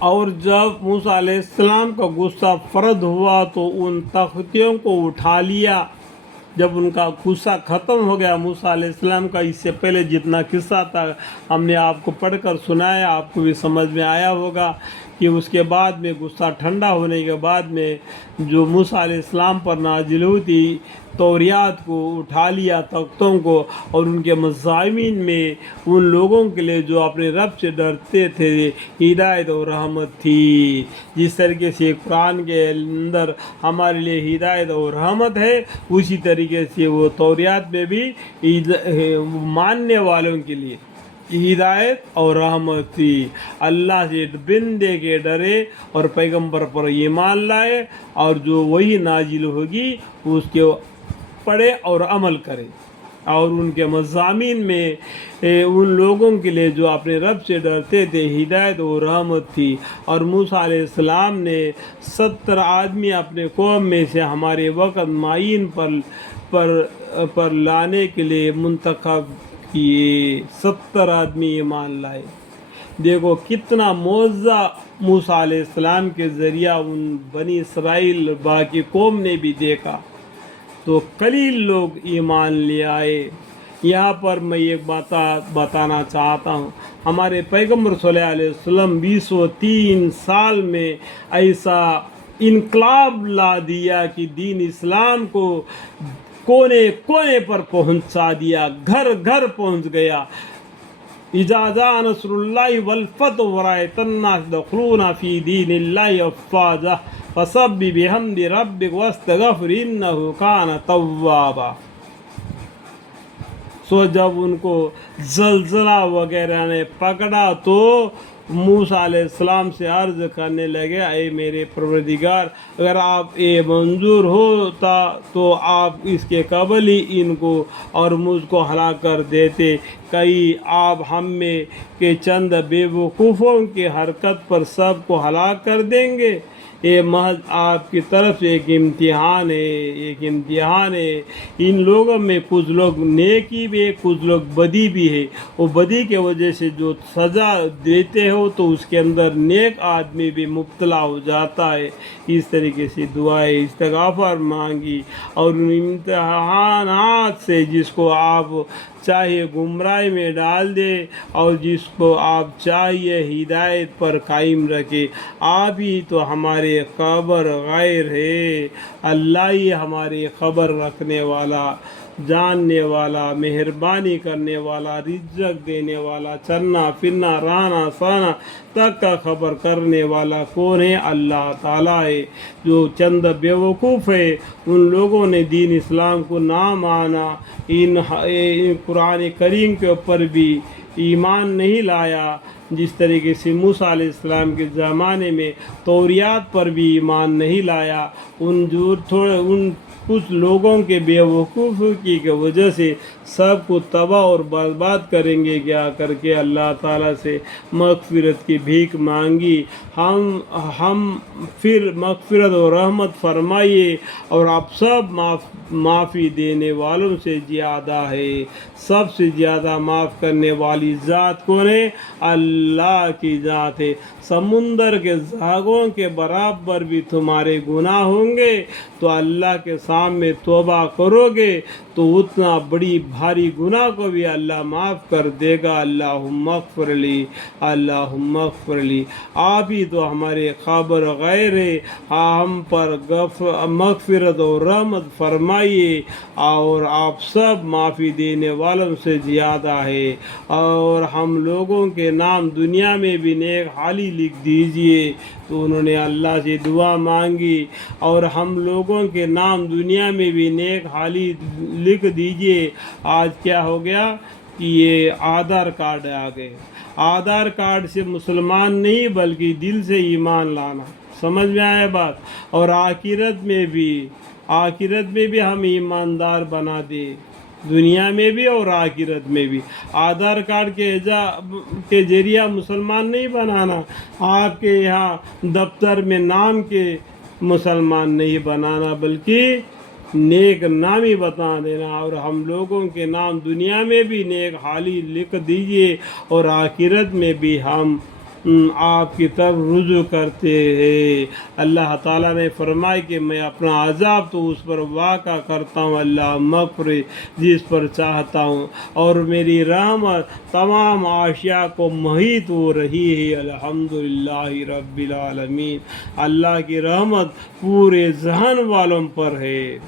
اور جب موسیٰ علیہ السلام کا غصہ فرد ہوا تو ان تختیوں کو اٹھا لیا۔ جب ان کا غصہ ختم ہو گیا موسیٰ علیہ السلام کا، اس سے پہلے جتنا قصہ تھا ہم نے آپ کو پڑھ کر سنایا، آپ کو بھی سمجھ میں آیا ہوگا کہ اس کے بعد میں غصہ ٹھنڈا ہونے کے بعد میں جو موسیٰ علیہ السلام پر نازل ہوئی تھی توریات کو اٹھا لیا، تختوں کو، اور ان کے مضامین میں ان لوگوں کے لیے جو اپنے رب سے ڈرتے تھے ہدایت اور رحمت تھی۔ جس طریقے سے قرآن کے اندر ہمارے لیے ہدایت اور رحمت ہے، اسی طریقے سے وہ توریات میں بھی ماننے والوں کے لیے ہدایت اور رحمت تھی۔ اللہ سے بندے کے ڈرے اور پیغمبر پر ایمان لائے، اور جو وہی نازل ہوگی اس کے پڑھے اور عمل کرے، اور ان کے مضامین میں ان لوگوں کے لیے جو اپنے رب سے ڈرتے تھے ہدایت اور رحمت تھی۔ اور موسیٰ علیہ السلام نے 70 آدمی اپنے قوم میں سے ہمارے وقت معین پر لانے کے لیے منتخب کیے، 70 آدمی ایمان لائے۔ دیکھو کتنا معجزہ موسیٰ علیہ السلام کے ذریعہ ان بنی اسرائیل باقی قوم نے بھی دیکھا، تو قلیل لوگ ایمان لے آئے۔ یہاں پر میں ایک بات بتانا چاہتا ہوں، ہمارے پیغمبر صلی اللہ علیہ وسلم 203 سال میں ایسا انقلاب لا دیا کہ دین اسلام کو کونے کونے پر پہنچا دیا، گھر گھر پہنچ گیا۔ اذا جاء نصر اللہ والفتح ورأیت الناس يدخلون فی دین اللہ افواجا فسبح بحمد ربک واستغفر انہ کان توابا۔ سو جب ان کو زلزلہ وغیرہ نے پکڑا تو موسیٰ علیہ السلام سے عرض کرنے لگے، اے میرے پروردگار، اگر آپ یہ منظور ہوتا تو آپ اس کے قبل ہی ان کو اور مجھ کو ہلاک کر دیتے، کہیں آپ ہم میں کے چند بے وقوفوں کی حرکت پر سب کو ہلاک کر دیں گے؟ یہ محض آپ کی طرف سے ایک امتحان ہے، ایک امتحان ہے۔ ان لوگوں میں کچھ لوگ نیکی بھی ہے، کچھ لوگ بدی بھی ہے، وہ بدی کے وجہ سے جو سزا دیتے ہو تو اس کے اندر نیک آدمی بھی مبتلا ہو جاتا ہے۔ اس طریقے سے دعائیں استغفار مانگی، اور ان امتحانات سے جس کو آپ چاہیے گمراہی میں ڈال دے اور جس کو آپ چاہیے ہدایت پر قائم رکھے۔ آپ ہی تو ہمارے خبر غیر ہے، اللہ ہی ہماری خبر رکھنے والا، جاننے والا، مہربانی کرنے والا، رزق دینے والا، چلنا پھرنا رہنا سہنا تک کا خبر کرنے والا کون ہے؟ اللہ تعالیٰ ہے۔ جو چند بیوقوف ہے ان لوگوں نے دین اسلام کو نہ مانا، ان قرآن کریم کے اوپر بھی ایمان نہیں لایا، جس طریقے سے موسیٰ علیہ السلام کے زمانے میں توریات پر بھی ایمان نہیں لایا۔ ان کچھ لوگوں کے بے وقوفی کی وجہ سے سب کو تباہ اور برباد کریں گے کیا کر کے اللہ تعالیٰ سے مغفرت کی بھیک مانگی۔ ہم پھر مغفرت اور رحمت فرمائیے، اور آپ سب معافی دینے والوں سے زیادہ ہے۔ سب سے زیادہ معاف کرنے والی ذات کون ہے؟ اللہ کی ذات ہے۔ سمندر کے زاگوں کے برابر بھی تمہارے گناہ ہوں گے تو اللہ کے سامنے توبہ کرو گے تو اتنا بڑی بھاری گناہ کو بھی اللہ معاف کر دے گا۔ اللہم اغفر لی، اللہم اغفر لی۔ آپ ہی تو ہمارے خبر غیر ہے، ہم پر مغفرت اور رحمت فرمائیے، اور آپ سب معافی دینے والوں سے زیادہ ہے۔ اور ہم لوگوں کے نام دنیا میں بھی نیک حالی لکھ دیجئے۔ تو انہوں نے اللہ سے دعا مانگی، اور ہم لوگوں کے نام دنیا میں بھی نیک حالی لکھ دیجئے۔ آج کیا ہو گیا کہ یہ آدھار کارڈ آ گئے۔ آدھار کارڈ سے مسلمان نہیں بلکہ دل سے ایمان لانا، سمجھ میں آیا بات؟ اور آخرت میں بھی ہم ایماندار بنا دے، دنیا میں بھی اور آخرت میں بھی۔ آدھار کارڈ کے ذریعہ مسلمان نہیں بنانا، آپ کے یہاں دفتر میں نام کے مسلمان نہیں بنانا بلکہ نیک نامی بتا دینا۔ اور ہم لوگوں کے نام دنیا میں بھی نیک حالی لکھ دیجئے، اور آخرت میں بھی ہم آپ کی طرف رجوع کرتے ہیں۔ اللہ تعالیٰ نے فرمایا کہ میں اپنا عذاب تو اس پر واقع کرتا ہوں، اللہ مغفر جس پر چاہتا ہوں، اور میری رحمت تمام اشیاء کو محیط ہو رہی ہے۔ الحمدللہ رب العالمین، اللہ کی رحمت پورے جہان والوں پر ہے۔